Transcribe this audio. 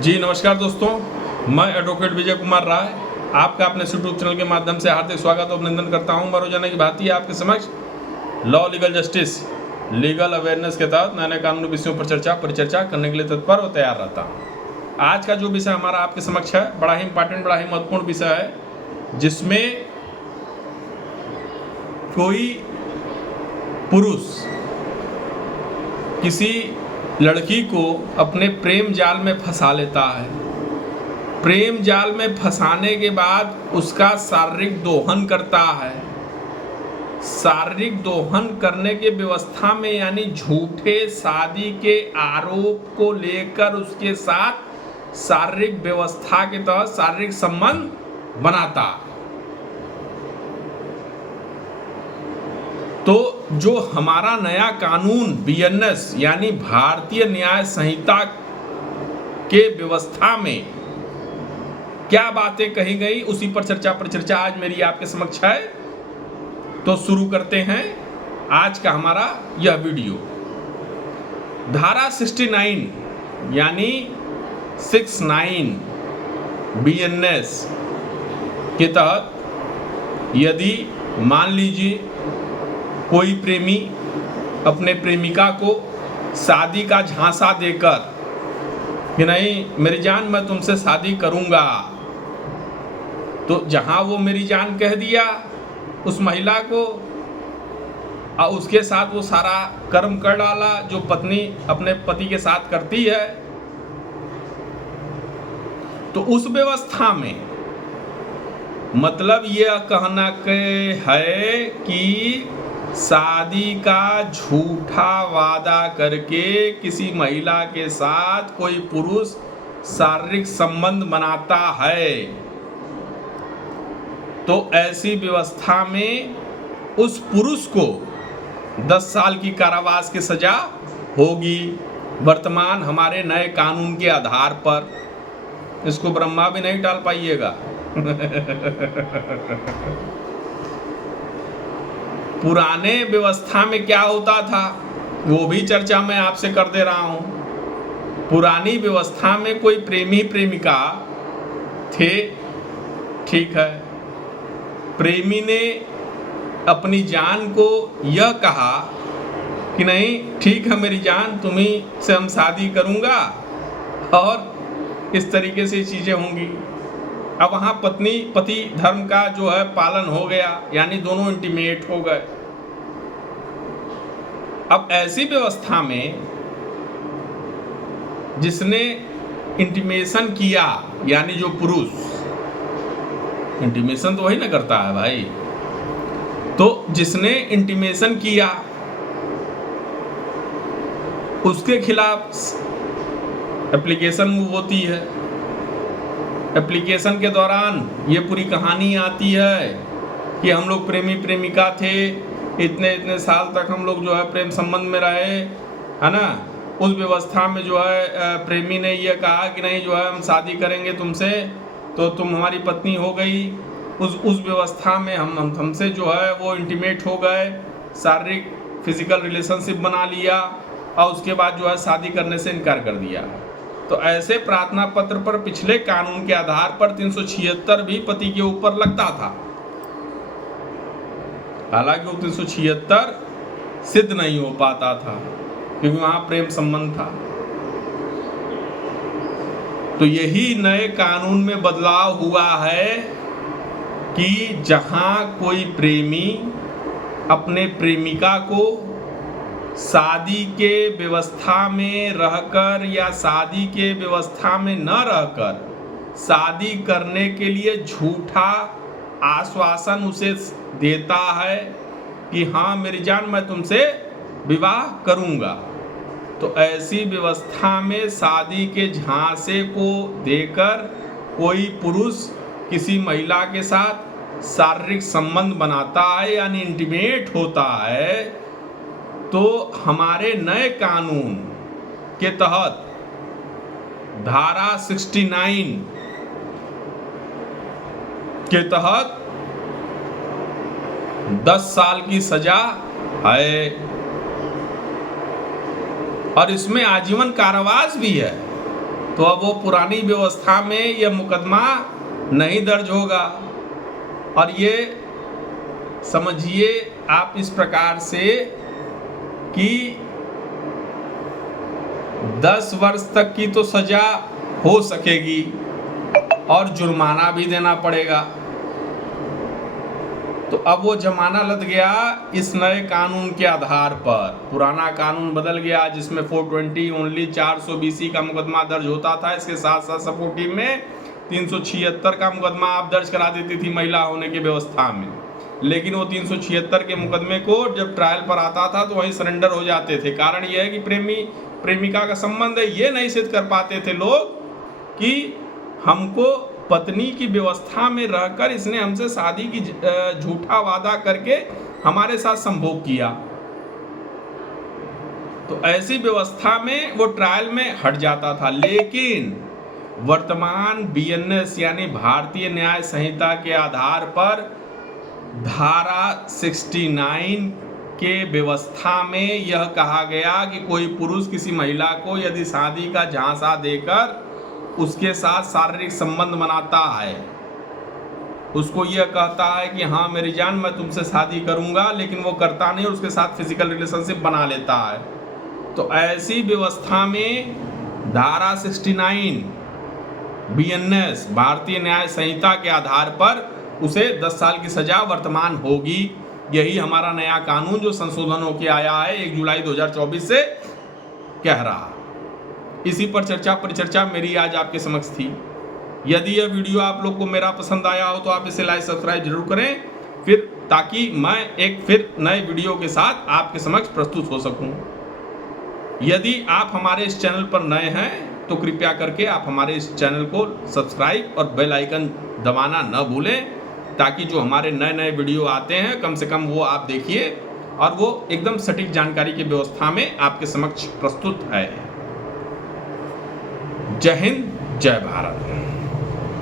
जी नमस्कार दोस्तों, मैं एडवोकेट विजय कुमार राय आपका अपने यूट्यूब चैनल के माध्यम से हार्दिक स्वागत और अभिनंदन करता हूं। मैं रोजाना की भांति आपके समक्ष law legal justice legal awareness के तहत नए नए कानूनी विषयों पर परिचर्चा करने के लिए तत्पर और तैयार रहता हूं। आज का जो विषय हमारा आपके समक्ष है बड़ा ही इंपॉर्टेंट, बड़ा ही महत्वपूर्ण विषय है, जिसमें कोई पुरुष किसी लड़की को अपने प्रेम जाल में फंसा लेता है। प्रेम जाल में फंसाने के बाद उसका शारीरिक दोहन करता है। शारीरिक दोहन करने के व्यवस्था में यानी झूठे शादी के आरोप को लेकर उसके साथ शारीरिक व्यवस्था के तहत शारीरिक संबंध बनाता है। तो जो हमारा नया कानून BNS यानी भारतीय न्याय संहिता के व्यवस्था में क्या बातें कही गई उसी पर परिचर्चा आज मेरी आपके समक्ष है। तो शुरू करते हैं आज का हमारा यह वीडियो। धारा 69 यानी 69 BNS के तहत यदि मान लीजिए कोई प्रेमी अपने प्रेमिका को शादी का झांसा देकर कि नहीं मेरी जान मैं तुमसे शादी करूंगा, तो जहां वो मेरी जान कह दिया उस महिला को और उसके साथ वो सारा कर्म कर डाला जो पत्नी अपने पति के साथ करती है, तो उस व्यवस्था में मतलब यह कहना है कि शादी का झूठा वादा करके किसी महिला के साथ कोई पुरुष शारीरिक संबंध बनाता है, तो ऐसी व्यवस्था में उस पुरुष को 10 साल की कारावास की सजा होगी वर्तमान हमारे नए कानून के आधार पर। इसको ब्रह्मा भी नहीं टाल पाइएगा। पुराने व्यवस्था में क्या होता था वो भी चर्चा मैं आपसे कर दे रहा हूं। पुरानी व्यवस्था में कोई प्रेमी प्रेमिका थे, ठीक है, प्रेमी ने अपनी जान को यह कहा कि नहीं ठीक है मेरी जान तुम्ही से हम शादी करूंगा और इस तरीके से चीजें होंगी। अब वहाँ पत्नी पति धर्म का जो है पालन हो गया, यानी दोनों इंटीमेट हो गए। अब ऐसी व्यवस्था में जिसने इंटीमेशन किया यानी जो पुरुष, इंटीमेशन तो वही ना करता है भाई, तो जिसने इंटीमेशन किया उसके खिलाफ एप्लीकेशन मूव होती है। एप्लीकेशन के दौरान ये पूरी कहानी आती है कि हम लोग प्रेमी प्रेमिका थे, इतने इतने साल तक हम लोग जो है प्रेम संबंध में रहे, है ना। उस व्यवस्था में जो है प्रेमी ने ये कहा कि नहीं जो है हम शादी करेंगे तुमसे, तो तुम हमारी पत्नी हो गई। उस व्यवस्था में हमसे जो है वो इंटीमेट हो गए, शारीरिक फिजिकल रिलेशनशिप बना लिया और उसके बाद जो है शादी करने से इनकार कर दिया। तो ऐसे प्रार्थना पत्र पर पिछले कानून के आधार पर 376 भी पति के ऊपर लगता था। हालांकि वो 376 सिद्ध नहीं हो पाता था क्योंकि वहां प्रेम संबंध था। तो यही नए कानून में बदलाव हुआ है कि जहां कोई प्रेमी अपने प्रेमिका को शादी के व्यवस्था में रहकर या शादी के व्यवस्था में न रहकर शादी करने के लिए झूठा आश्वासन उसे देता है कि हाँ मेरी जान मैं तुमसे विवाह करूंगा, तो ऐसी व्यवस्था में शादी के झांसे को देकर कोई पुरुष किसी महिला के साथ शारीरिक संबंध बनाता है यानी इंटीमेट होता है, तो हमारे नए कानून के तहत धारा 69 के तहत 10 साल की सजा है और इसमें आजीवन कारावास भी है। तो अब वो पुरानी व्यवस्था में यह मुकदमा नहीं दर्ज होगा। और ये समझिए आप इस प्रकार से कि 10 वर्ष तक की तो सजा हो सकेगी और जुर्माना भी देना पड़ेगा। तो अब वो जमाना लग गया इस नए कानून के आधार पर। पुराना कानून बदल गया जिसमें 420 ओनली 400 BC का मुकदमा दर्ज होता था। इसके साथ साथ सपोर्टिव में 376 का मुकदमा आप दर्ज करा देती थी महिला होने की व्यवस्था में। लेकिन वो 376 के मुकदमे को जब ट्रायल पर आता था तो वहीं सरेंडर हो जाते थे। कारण यह है कि प्रेमी प्रेमिका का संबंध है, ये नहीं सिद्ध कर पाते थे लोग कि हमको पत्नी की व्यवस्था में रहकर इसने हमसे शादी की झूठा वादा करके हमारे साथ संभोग किया। तो ऐसी व्यवस्था में वो ट्रायल में हट जाता था। लेकिन वर्तमान BNS यानी भारतीय न्याय संहिता के आधार पर धारा 69 के व्यवस्था में यह कहा गया कि कोई पुरुष किसी महिला को यदि शादी का झांसा देकर उसके साथ शारीरिक संबंध बनाता है, उसको यह कहता है कि हाँ मेरी जान मैं तुमसे शादी करूंगा, लेकिन वो करता नहीं और उसके साथ फिजिकल रिलेशनशिप बना लेता है, तो ऐसी व्यवस्था में धारा 69 BNS भारतीय न्याय संहिता के आधार पर उसे 10 साल की सजा वर्तमान होगी। यही हमारा नया कानून जो संशोधन होकर आया है 1 जुलाई 2024 से कह रहा। इसी पर चर्चा परिचर्चा मेरी आज आपके समक्ष थी। यदि यह वीडियो आप लोग को मेरा पसंद आया हो तो आप इसे लाइक सब्सक्राइब जरूर करें, फिर ताकि मैं एक फिर नए वीडियो के साथ आपके समक्ष प्रस्तुत हो सकूं। यदि आप हमारे इस चैनल पर नए हैं तो कृपया करके आप हमारे इस चैनल को सब्सक्राइब और बेल आइकन दबाना न भूलें, ताकि जो हमारे नए नए वीडियो आते हैं कम से कम वो आप देखिए और वो एकदम सटीक जानकारी की व्यवस्था में आपके समक्ष प्रस्तुत है। जय हिंद, जय भारत।